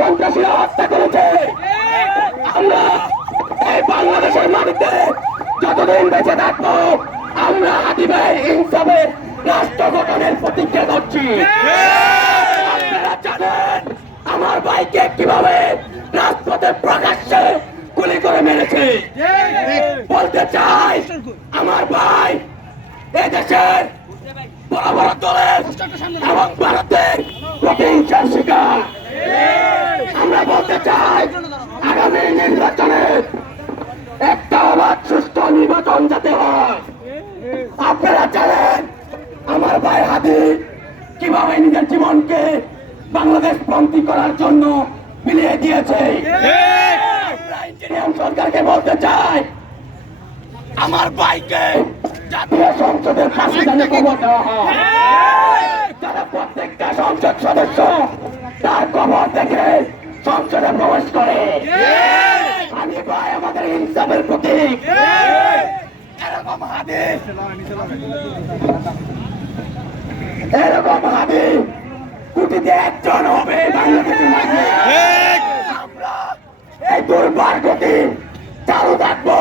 সন্ত্রাসীরা হত্যা করেছে। আমরা এই বাংলাদেশের মাটিতে যতদিন বেঁচে থাকবো আমরা আদিবাই ইনসাফের রাষ্ট্র গঠনের প্রতিজ্ঞা করছি। আপনারা জানেন আমার ভাইকে কিভাবে রাজপথে প্রকাশ্যে গুলি করে মেরেছে। বলতে চাই আমার ভাই এদেশের বড় বড় দলের এবং ভারতের প্রতিহিংসার শিকার। আমরা বলতে চাই আগামী নির্বাচনে একটা অবাধ সুস্থ নির্বাচন যাতে হয়। আপনারা জানেন আমার ভাই হাদি কিভাবে নিজের জীবনকে বাংলাদেশ পন্থী করার জন্য মিলিয়ে দিয়েছে। ইন্ডিয়ান সরকারকে বলতে চাই আমার ভাইকে জাতীয় সংসদের ফাঁসিদানে কবর দেওয়া হয়। যারা প্রত্যেকটা সংসদ সদস্য তার কবর থেকে সংসদে প্রবেশ করে। আমি ভাই আমাদের ইনসাফের প্রতীক। এরকম হাদি কোটিতে একজন হবে বাংলাদেশের মাঝে। আমরা এই দুর্ভাগ্যকে চালু থাকবো।